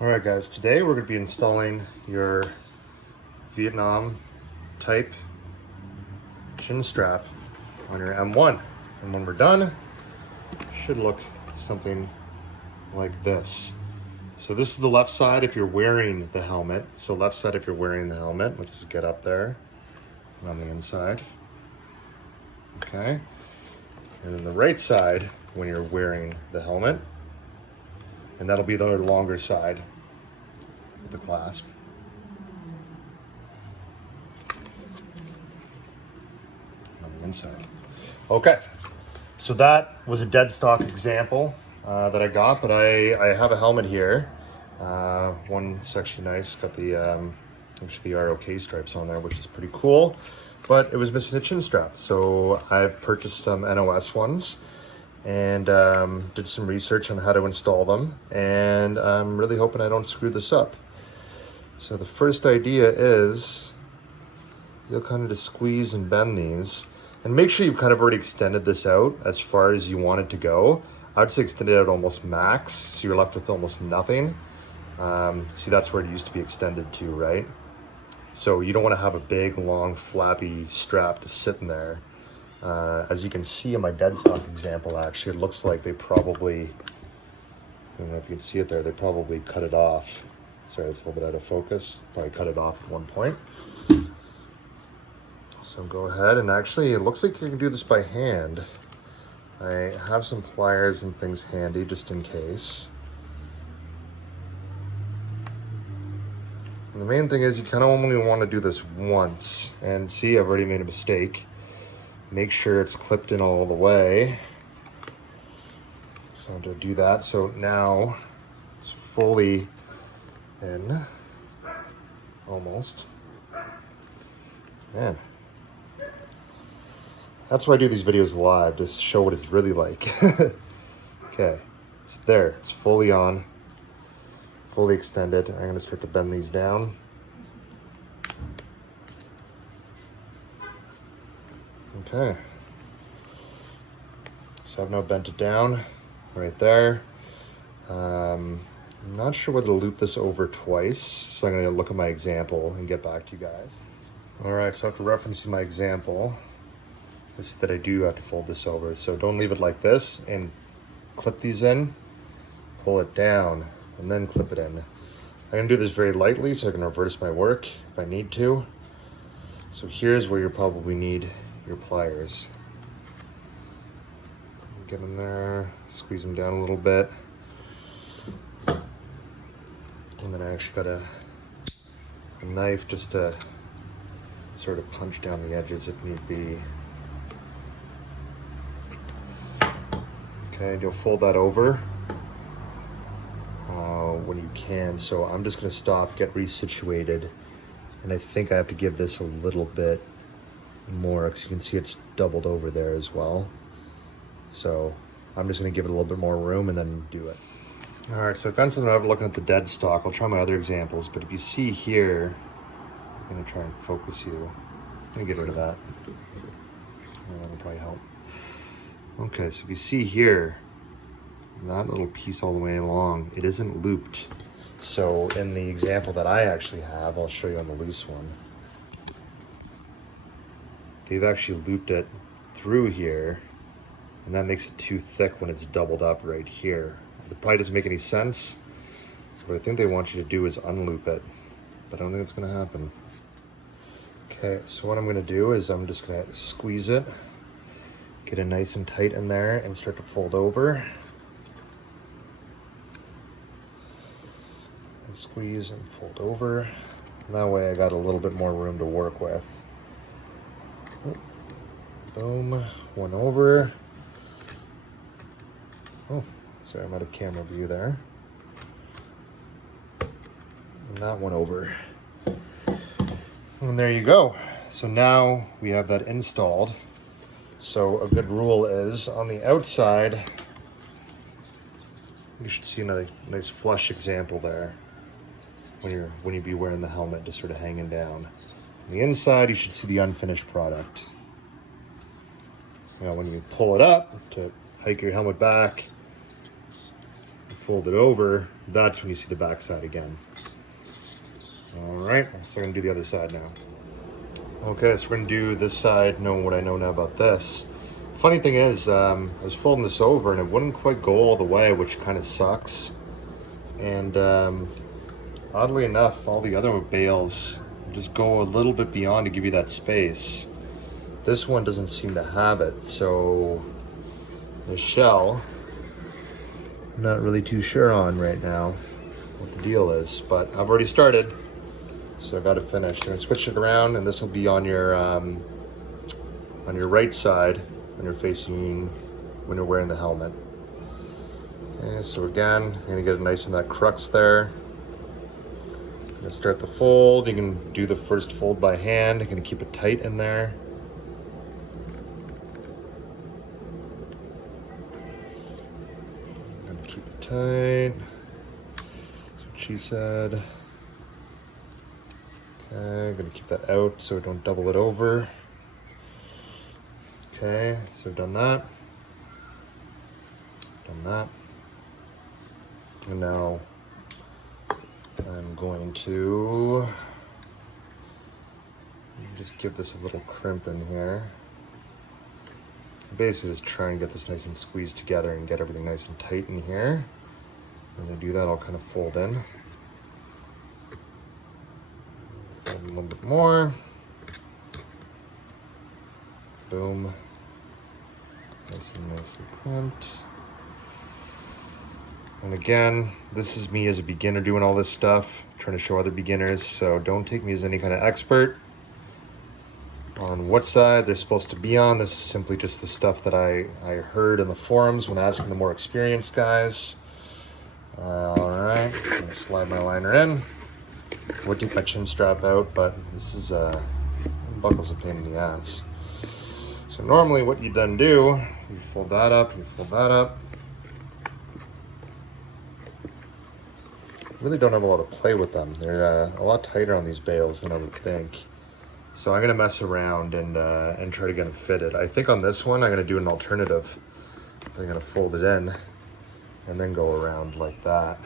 All right guys, today we're going to be installing your Vietnam type chin strap on your M1. And when we're done, it should look something like this. So this is the left side if you're wearing the helmet. So left side if you're wearing the helmet. Let's just get up there and on the inside. Okay. And then the right side when you're wearing the helmet. And that'll be the longer side with the clasp. On the inside. Okay, so that was a dead stock example that I got, but I have a helmet here. One's actually nice, got the actually the ROK stripes on there, which is pretty cool, but it was missing a chin strap. So I've purchased some NOS ones and did some research on how to install them, and I'm really hoping I don't screw this up. So the first idea is you'll kind of just squeeze and bend these, and make sure you've kind of already extended this out as far as you want it to go. I would say extend it out almost max, so you're left with almost nothing. See, that's where it used to be extended to, right? So you don't want to have a big, long, flappy strap just sitting there. As you can see in my dead stock example, actually, it looks like they probably, I don't know if you can see it there, they probably cut it off. Sorry, it's a little bit out of focus. Probably cut it off at one point. So go ahead, and actually, it looks like you can do this by hand. I have some pliers and things handy just in case. And the main thing is you kind of only want to do this once. And see, I've already made a mistake. Make sure it's clipped in all the way. So to do that, so now it's fully in, almost. Man, that's why I do these videos live, just show what it's really like. Okay, so there, it's fully on, fully extended. I'm gonna start to bend these down. Okay, so I've now bent it down right there. I'm not sure whether to loop this over twice, so I'm gonna look at my example and get back to you guys. All right, so after referencing my example, this is that I do have to fold this over. So don't leave it like this, and clip these in, pull it down, and then clip it in. I'm gonna do this very lightly so I can reverse my work if I need to. So here's where you'll probably need your pliers. Get in there, squeeze them down a little bit. And then I actually got a knife just to sort of punch down the edges if need be. Okay, you'll fold that over when you can. So I'm just gonna stop, get resituated, and I think I have to give this a little bit more because you can see it's doubled over there as well. So I'm just gonna give it a little bit more room and then do it. All right, so I've done something over looking at the dead stock. I'll try my other examples, but if you see here, I'm gonna try and focus you. I'm gonna get rid of that. That'll probably help. Okay, so if you see here, that little piece all the way along, it isn't looped. So in the example that I actually have, I'll show you on the loose one. They've actually looped it through here, and that makes it too thick when it's doubled up right here. It probably doesn't make any sense. What I think they want you to do is unloop it, but I don't think it's gonna happen. Okay, so what I'm gonna do is I'm just gonna squeeze it, get it nice and tight in there, and start to fold over. And squeeze and fold over. And that way I got a little bit more room to work with. Boom, one over. Oh, sorry, I'm out of camera view there. And that one over. And there you go. So now we have that installed. So a good rule is on the outside, you should see another nice flush example there when you be wearing the helmet, just sort of hanging down. On the inside, you should see the unfinished product. Now when you pull it up to hike your helmet back, fold it over, that's when you see the back side again. All right, so I'm gonna do the other side now. Okay, so we're gonna do this side, knowing what I know now about this. Funny thing is, I was folding this over and it wouldn't quite go all the way, which kind of sucks. And oddly enough, all the other bales just go a little bit beyond to give you that space. This one doesn't seem to have it, so the shell, I'm not really too sure on right now what the deal is, but I've already started, so I got it finished. I'm gonna switch it around, and this will be on your right side when you're facing, when you're wearing the helmet. Okay, so again, I'm gonna get it nice in that crux there. I'm gonna start the fold. You can do the first fold by hand. I'm gonna keep it tight in there. I'm gonna keep it tight. That's what she said. Okay, I'm gonna keep that out so I don't double it over. Okay, so I've done that. Done that. And now I'm going to just give this a little crimp in here. Basically just try and get this nice and squeezed together and get everything nice and tight in here. When I do that, I'll kind of fold in. And a little bit more. Boom. Nice and nicely crimped. And again, this is me as a beginner doing all this stuff, trying to show other beginners, so don't take me as any kind of expert on what side they're supposed to be on. This is simply just the stuff that I heard in the forums when asking the more experienced guys. All right, I'm gonna slide my liner in. Would take my chin strap out, but this is buckles a pain in the ass. So normally what you then do, you fold that up, you fold that up. Really don't have a lot of play with them. They're a lot tighter on these bales than I would think. So I'm gonna mess around and try to get them fitted. I think on this one, I'm gonna do an alternative. I'm gonna fold it in and then go around like that.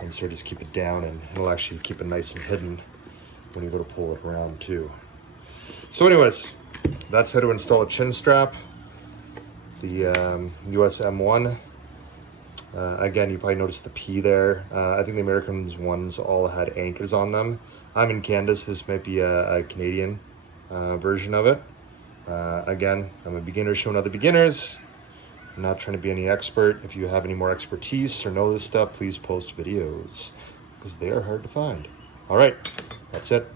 And so just keep it down, and it'll actually keep it nice and hidden when you go to pull it around too. So anyways, that's how to install a chin strap. The US M1. Again, you probably noticed the P there. I think the American ones all had anchors on them. I'm in Canada, so this might be a Canadian version of it. Again, I'm a beginner showing other beginners. I'm not trying to be any expert. If you have any more expertise or know this stuff, please post videos, because they are hard to find. All right, that's it.